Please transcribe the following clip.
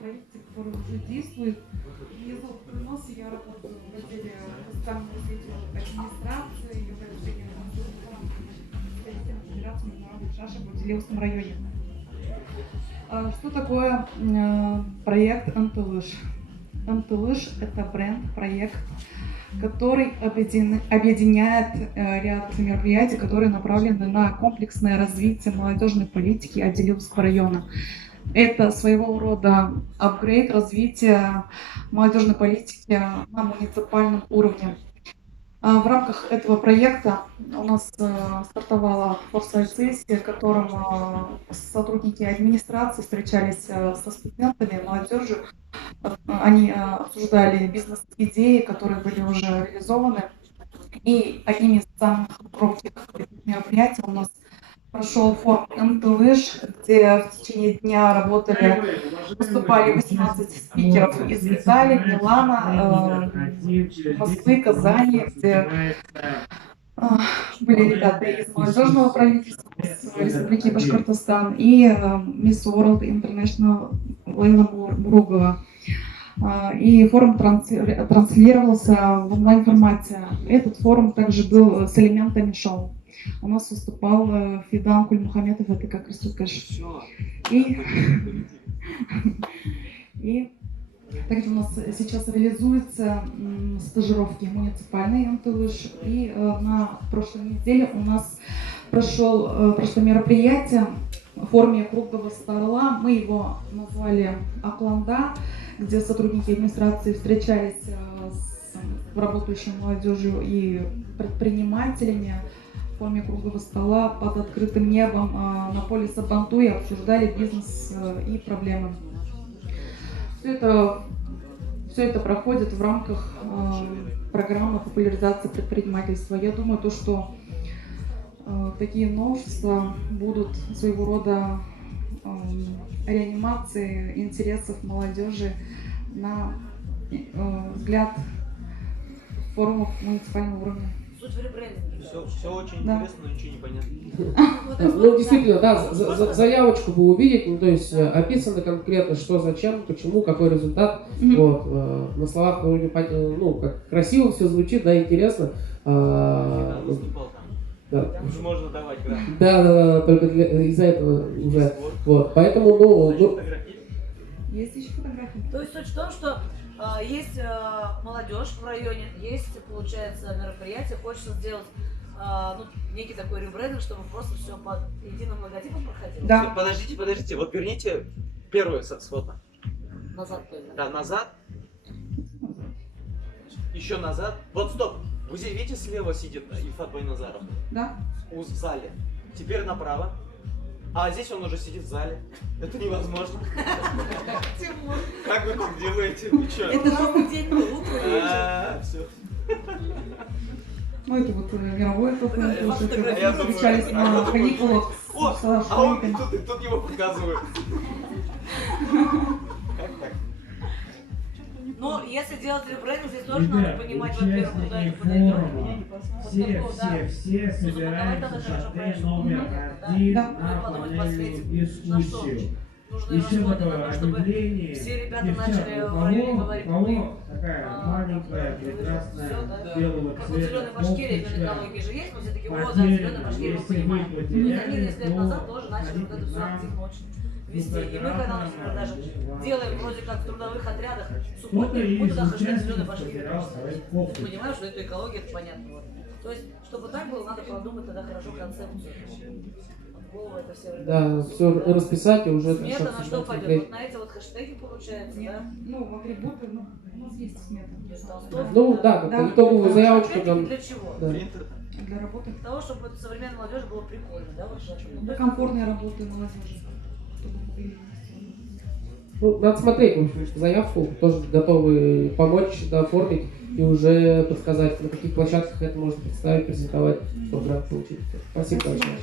проекте, который уже действует. Меня зовут Принос, и я работаю в отделе социального развития администрации и управления Федерации международных шашек в Делевском районе. Что такое проект МТЛыш? МТЛыш – это бренд, проект, который объединяет ряд мероприятий, которые направлены на комплексное развитие молодежной политики Делевского района. Это своего рода апгрейд развития молодежной политики на муниципальном уровне. В рамках этого проекта у нас стартовала форсайт-сессия, в котором сотрудники администрации встречались со студентами, молодежью. Они обсуждали бизнес-идеи, которые были уже реализованы. И одним из самых громких мероприятий у нас прошел форум МТЛыш, где в течение дня выступали 18 спикеров из Италии, Милана, Москвы, Казани, где были ребята из молодежного правительства, из Республики Башкортостан и Miss World International Лейла Буругова. И форум транслировался в онлайн-формате. Этот форум также был с элементами шоу. У нас выступал Фидан Кульмухаметов, это как Расулкаш. И также у нас сейчас реализуются стажировки муниципальной МТЛыш. И на прошлой неделе у нас прошло мероприятие в форме круглого стола. Мы его назвали «Акланда», где сотрудники администрации встречались с работающей молодежью и предпринимателями в форме круглого стола под открытым небом на поле Сабантуй, обсуждали бизнес и проблемы. Все это проходит в рамках программы популяризации предпринимательства. Я думаю, что такие новшества будут своего рода реанимацией интересов молодежи на взгляд форумов муниципального уровня. Все очень интересно, но ничего не понятно. Ну, действительно, да, заявочку бы увидеть, ну, то есть описано конкретно, что, зачем, почему, какой результат. Вот, на словах, ну, как красиво все звучит, да, интересно. Да. Уже можно давать график. Да, только из-за этого уже. Вот, поэтому, Есть еще фотографии. То есть суть в том, что есть молодежь в районе, есть, получается, мероприятие, хочется сделать некий такой ребрендинг, чтобы просто все под единым логотипом проходило. Да. Подождите, вот верните первую сфотку. Назад. Да, назад. Еще назад. Вот, стоп. Вы здесь видите, слева сидит Ильфат Байназаров? Да. В зале. Теперь направо. А здесь он уже сидит в зале. Это невозможно. Тимур. Как вы так делаете? Вы что? Это новый день, утро, вечер. Все. Ну, это вот мировое топ. Я думаю, Встречались на каникулах с а он школьниками. тут его показывает. Как так? Но если делать ребрендинг, здесь тоже надо понимать, во-первых, куда это подойдет. Все собираемся в шатре номер 1 на панельную дискуссию. Еще такое объявление. Все ребята Девчата, начали у говорить. кого такая маленькая, прекрасная, белого Как в цвета зеленой Башкирии кофточка, экологии же есть, но все-таки вот, да, потеряна, зеленой Башкирии мы если вы понимаем. потеряли, Они 10 лет то назад тоже начали вот это все нам активно очень вести. И мы когда, например, даже делаем вроде как в трудовых отрядах субботник, мы туда хожу в зеленой Башкирии. Понимаешь, что это экология, это понятно. Вот. То есть, чтобы так было, надо продумать тогда хорошо концепцию. Это все расписать и уже... Смета на что пойдет? Вот на эти вот хэштеги получается, Нет, да? ну, в атрибуты, у нас есть смета. Ну, да, как итоговую заявочку там... Для чего? Да. Для работы. Для того, чтобы современной молодежи было прикольно, да? Вот, Для комфортной работы молодежи. Ну, надо смотреть, в общем, заявку, тоже готовы помочь, да, оформить и уже подсказать, на каких площадках это можно представить, презентовать, чтобы грант получить. Спасибо большое.